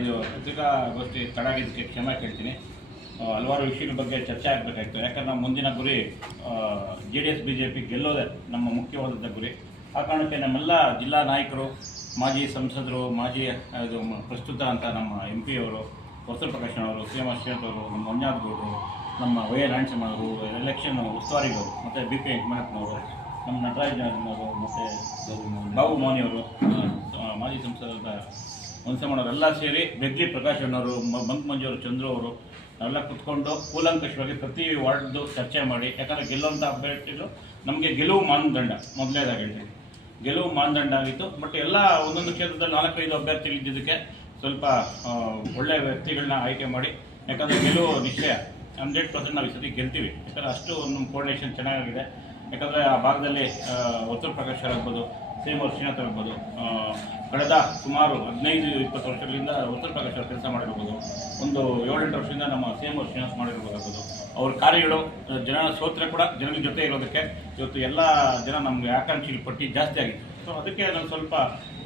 ಇದು ಪತ್ರಿಕಾಗೋಷ್ಠಿ ತಡಾಗಿದ್ದಕ್ಕೆ ಕ್ಷಮೆ ಕೇಳ್ತೀನಿ. ಹಲವಾರು ವಿಷಯಗಳ ಬಗ್ಗೆ ಚರ್ಚೆ ಆಗಬೇಕಾಗಿತ್ತು ಯಾಕಂದ್ರೆ ನಮ್ಮ ಮುಂದಿನ ಗುರಿ J D S B J P ಗೆಲ್ಲೋದೇ ನಮ್ಮ ಮುಖ್ಯವಾದಂಥ ಗುರಿ. ಆ ಕಾರಣಕ್ಕೆ ನಮ್ಮೆಲ್ಲ ಜಿಲ್ಲಾ ನಾಯಕರು ಮಾಜಿ ಸಂಸದರು ಮಾಜಿ ಇದು ಪ್ರಸ್ತುತ ಅಂತ ನಮ್ಮ ಎಂ ಪಿ ಅವರು ವರ್ತೂರ್ ಪ್ರಕಾಶನವರು ಸಿ ಎಂ ಅಶ್ವಥ್ ಅವರು ನಮ್ಮ ಗೌಡರು ನಮ್ಮ ವೈ ನಾರಾಯಣಸ್ವಾಮಿ ಅವರು ಎಲೆಕ್ಷನ್ ಉಸ್ತುವಾರಿಗಳು ಮತ್ತು ಬಿ ಪಿ ವೆಂಕಟಪ್ಪನವರು ನಮ್ಮ ನಟರಾಜನವರು ಮತ್ತು ಬಾಬು ಮೋನಿಯವರು ಅವರು ಮಾಜಿ ಸಂಸದರಾದ ಅವರೆಲ್ಲ ಸೇರಿ ಬೆಗ್ಲಿ ಪ್ರಕಾಶ್ ಅಣ್ಣವರು ಮಂಕ್ ಬಂಕ್ ಮಂಜು ಅವರು ಚಂದ್ರು ಅವರು ನಾವೆಲ್ಲ ಕುತ್ಕೊಂಡು ಕೂಲಂಕಷವಾಗಿ ಪ್ರತಿ ವಾರ್ಡ್ದು ಚರ್ಚೆ ಮಾಡಿ, ಯಾಕಂದರೆ ಗೆಲ್ಲುವಂಥ ಅಭ್ಯರ್ಥಿಗಳು ನಮಗೆ ಗೆಲುವು ಮಾನದಂಡ ಮೊದಲನೇದಾಗಿ ಹೇಳ್ತೀನಿ ಗೆಲುವು ಮಾನದಂಡ ಆಗಿತ್ತು. ಬಟ್ ಎಲ್ಲ ಒಂದೊಂದು ಕ್ಷೇತ್ರದಲ್ಲಿ ನಾಲ್ಕೈದು ಅಭ್ಯರ್ಥಿಗಳು ಇದ್ದಿದ್ದಕ್ಕೆ ಸ್ವಲ್ಪ ಒಳ್ಳೆಯ ಒಳ್ಳೆ ವ್ಯಕ್ತಿಗಳನ್ನ ಆಯ್ಕೆ ಮಾಡಿ, ಯಾಕಂದರೆ ಗೆಲುವು ನಿಶ್ಚಯ. ಹಂಡ್ರೆಡ್ ಪರ್ಸೆಂಟ್ ನಾವು ಈ ಸತಿ ಗೆಲ್ತೀವಿ. ಯಾಕಂದರೆ ಅಷ್ಟು ಒಂದು ಕೋರ್ಡಿನೇಷನ್ ಚೆನ್ನಾಗಿದೆ. ಯಾಕಂದರೆ ಆ ಭಾಗದಲ್ಲಿ ಉತ್ತರ ಪ್ರಕಾಶ್ ಸೇಮ್ ಅವ್ರ ಶ್ರೀನಾಥ್ ಆಗ್ಬೋದು ಕಳೆದ ಸುಮಾರು ಹದಿನೈದು, ಇಪ್ಪತ್ತು ವರ್ಷಗಳಿಂದ ಉತ್ತರ ಪ್ರಕಾಶ್ ಕೆಲಸ ಮಾಡಿರ್ಬೋದು, ಒಂದು ಏಳೆಂಟು ವರ್ಷದಿಂದ ನಮ್ಮ ಅವ್ರ ಶ್ರೀನಾಥ್ ಮಾಡಿರ್ಬೋದಾಗ್ಬೋದು. ಅವ್ರ ಕಾರ್ಯಗಳು ಜನ ಸೋತ್ರೆ ಕೂಡ ಜನರ ಜೊತೆ ಇರೋದಕ್ಕೆ ಇವತ್ತು ಎಲ್ಲ ಜನ ನಮಗೆ ಆಕಾಂಕ್ಷೆಗೆ ಪಟ್ಟಿ ಜಾಸ್ತಿ ಆಗಿತ್ತು. ಸೊ ಅದಕ್ಕೆ ನಾನು ಸ್ವಲ್ಪ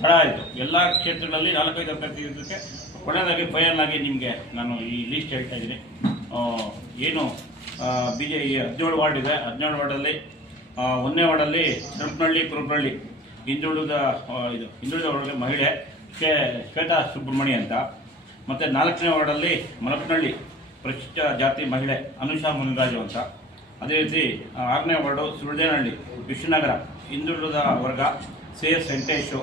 ತಡ ಆಯಿತು. ಎಲ್ಲ ಕ್ಷೇತ್ರಗಳಲ್ಲಿ ನಾಲ್ಕೈದು ಅಭ್ಯರ್ಥಿ ಇರೋದಕ್ಕೆ ಕೊನೆಯದಾಗಿ ಫೈನಲ್ ಆಗಿ ನಿಮಗೆ ನಾನು ಈ ಲೀಸ್ಟ್ ಹೇಳ್ತಾ ಇದ್ದೀನಿ. ಏನು ಬಿ ಜೆ ಹದಿನೇಳು ವಾರ್ಡ್ ಇದೆ. ಹದಿನೇಳು ವಾರ್ಡಲ್ಲಿ ಒಂದನೇ ವಾರ್ಡಲ್ಲಿ ಚರಪನಹಳ್ಳಿ ಕುರುಪನಹಳ್ಳಿ ಹಿಂದುಳಿದ ಇದು, ಹಿಂದುಳಿದ ವಾರ್ಡಲ್ಲಿ ಮಹಿಳೆ, ಶ್ವೇ, ಶ್ವೇತಾ ಸುಬ್ರಹ್ಮಣಿ ಅಂತ. ಮತ್ತು ನಾಲ್ಕನೇ ವಾರ್ಡಲ್ಲಿ ಮಲಪನಹಳ್ಳಿ ಪ್ರಶಿಷ್ಟ ಜಾತಿ ಮಹಿಳೆ, ಅನುಷಾ ಮುನಿರಾಜು ಅಂತ. ಅದೇ ರೀತಿ ಆರನೇ ವಾರ್ಡು ಸುಳ್ದೇನಹಳ್ಳಿ, ವಿಶ್ವನಗರ, ಹಿಂದುಳಿದ ವರ್ಗ, ಸಿ ಎಸ್ ವೆಂಕಟೇಶು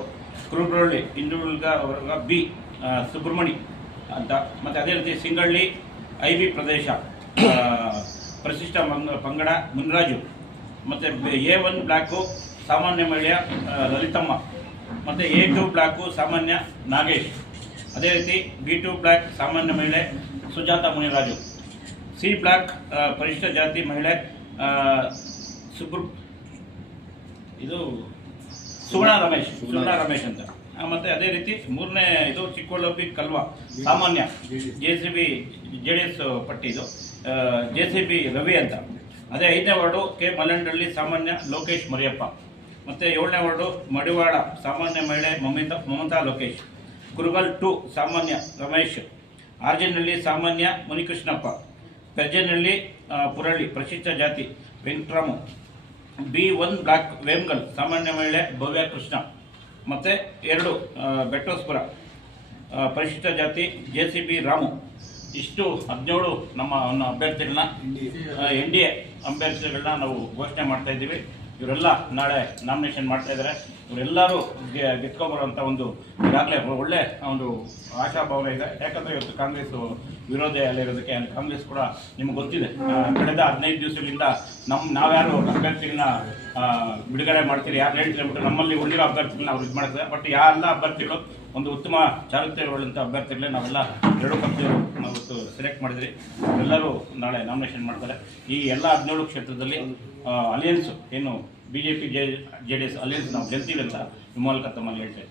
ಕುರುಬರಹಳ್ಳಿ ಹಿಂದುಳಿದ ವರ್ಗ ಬಿ ಸುಬ್ರಹ್ಮಣಿ ಅಂತ. ಮತ್ತು ಅದೇ ರೀತಿ ಸಿಂಗಳ್ಳಿ, ಐ ಬಿ ಪ್ರದೇಶ ಪ್ರಶಿಷ್ಟ ಪಂಗಡ ಮುನ್ರಾಜು. ಮತ್ತು ಎ ಒನ್ ಬ್ಲ್ಯಾಕು ಸಾಮಾನ್ಯ ಮಹಿಳೆಯ ಲಲಿತಮ್ಮ. ಮತ್ತು ಎ ಟು ಬ್ಲ್ಯಾಕು ಸಾಮಾನ್ಯ ನಾಗೇಶ್. ಅದೇ ರೀತಿ ಬಿ ಟು ಬ್ಲ್ಯಾಕ್ ಸಾಮಾನ್ಯ ಮಹಿಳೆ ಸುಜಾತ ಮುನಿರಾಜು. ಸಿ ಬ್ಲ್ಯಾಕ್ ಪರಿಷ್ಠ ಪರಿಶಿಷ್ಟ ಜಾತಿ ಮಹಿಳೆ ಸುಬ್ರ ಇದು ಸುಗುಣ ರಮೇಶ್ ಸುಗುಣ ರಮೇಶ್ ಅಂತ. ಮತ್ತೆ ಅದೇ ರೀತಿ ಮೂರನೇ ಇದು ಚಿಕ್ಕೋಳಪ್ಪಿ ಕಲ್ವಾ ಸಾಮಾನ್ಯ. J C B J D S ಪಟ್ಟಿ ಇದು. ಜೆ ಸಿ ಬಿ ರವಿ ಅಂತ. ಅದೇ ಐದನೇ ವಾರ್ಡು ಕೆ. ಮಲ್ಲಂಡಳ್ಳಿ, ಸಾಮಾನ್ಯ ಲೋಕೇಶ್ ಮರಿಯಪ್ಪ. ಮತ್ತು ಏಳನೇ ವಾರ್ಡು ಮಡಿವಾಡ ಸಾಮಾನ್ಯ ಮಹಿಳೆ ಮಮಿತಾ ಮಮತಾ ಲೋಕೇಶ್. ಕುರುಬಲ್ ಟು ಸಾಮಾನ್ಯ ರಮೇಶ್. ಆರ್ಜನಹಳ್ಳಿ, ಸಾಮಾನ್ಯ ಮುನಿಕೃಷ್ಣಪ್ಪ. ಪೆರ್ಜನಹಳ್ಳಿ ಪುರಳ್ಳಿ ಪರಿಶಿಷ್ಟ ಜಾತಿ Venkataramu. B one block Vemgal, ಸಾಮಾನ್ಯ ಮಹಿಳೆ ಭವ್ಯ ಕೃಷ್ಣ. ಮತ್ತು ಎರಡು ಬೆಟ್ಟೋಸ್ಪುರ ಪರಿಶಿಷ್ಟ ಜಾತಿ ಜೆ ಸಿ ಬಿ ರಾಮು. ಇಷ್ಟು ಹದಿನೇಳು ನಮ್ಮ ಅಭ್ಯರ್ಥಿಗಳನ್ನ ಎನ್ ಡಿ ಎ ಅಭ್ಯರ್ಥಿಗಳನ್ನ ನಾವು ಘೋಷಣೆ ಮಾಡ್ತಾ ಇದ್ದೀವಿ. ಇವರೆಲ್ಲ ನಾಳೆ ನಾಮಿನೇಷನ್ ಮಾಡ್ತಾ ಇದ್ದಾರೆ. ಇವರೆಲ್ಲರೂ ಗೆದ್ಕೊಂಬರುವಂಥ ಒಂದು ಈಗಾಗಲೇ ಒಳ್ಳೆ ಒಂದು ಆಶಾಭಾವನೆ ಇದೆ. ಯಾಕಂದರೆ ಇವತ್ತು ಕಾಂಗ್ರೆಸ್ ವಿರೋಧ ಅಲ್ಲಿರೋದಕ್ಕೆ ಅಲ್ಲಿ ಕಾಂಗ್ರೆಸ್ ಕೂಡ ನಿಮ್ಗೆ ಗೊತ್ತಿದೆ. ಕಳೆದ ಹದಿನೈದು ದಿವಸಗಳಿಂದ ನಮ್ಮ ನಾವ್ಯಾರು ಅಭ್ಯರ್ಥಿಗಳನ್ನ ಬಿಡುಗಡೆ ಮಾಡ್ತೀರಿ ಯಾರು ಹೇಳ್ತೀರಿ ಅಂದ್ಬಿಟ್ಟು ನಮ್ಮಲ್ಲಿ ಉಳಿದಿರೋ ಅಭ್ಯರ್ಥಿಗಳನ್ನ ಅವ್ರು ಇದು ಮಾಡ್ತಾರೆ. ಬಟ್ ಯಾರೆಲ್ಲ ಅಭ್ಯರ್ಥಿಗಳು ಒಂದು ಉತ್ತಮ ಚಾರಿತ್ರ್ಯವುಳ್ಳಂಥ ಅಭ್ಯರ್ಥಿಗಳೇ ನಾವೆಲ್ಲ ಎರಡು ನಾವು ಇವತ್ತು ಸೆಲೆಕ್ಟ್ ಮಾಡಿದ್ರಿ. ಎಲ್ಲರೂ ನಾಳೆ ನಾಮಿನೇಷನ್ ಮಾಡ್ತಾರೆ. ಈ ಎಲ್ಲ ಹದಿನೇಳು ಕ್ಷೇತ್ರದಲ್ಲಿ ಅಲಿಯನ್ಸ್ ಏನು B J P J J D S alliance ನಾವು ಗೆಲ್ತೀವಿ ಅಂತ ಈ ಮೂಲಕ ತಮ್ಮಲ್ಲಿ ಹೇಳ್ತೇವೆ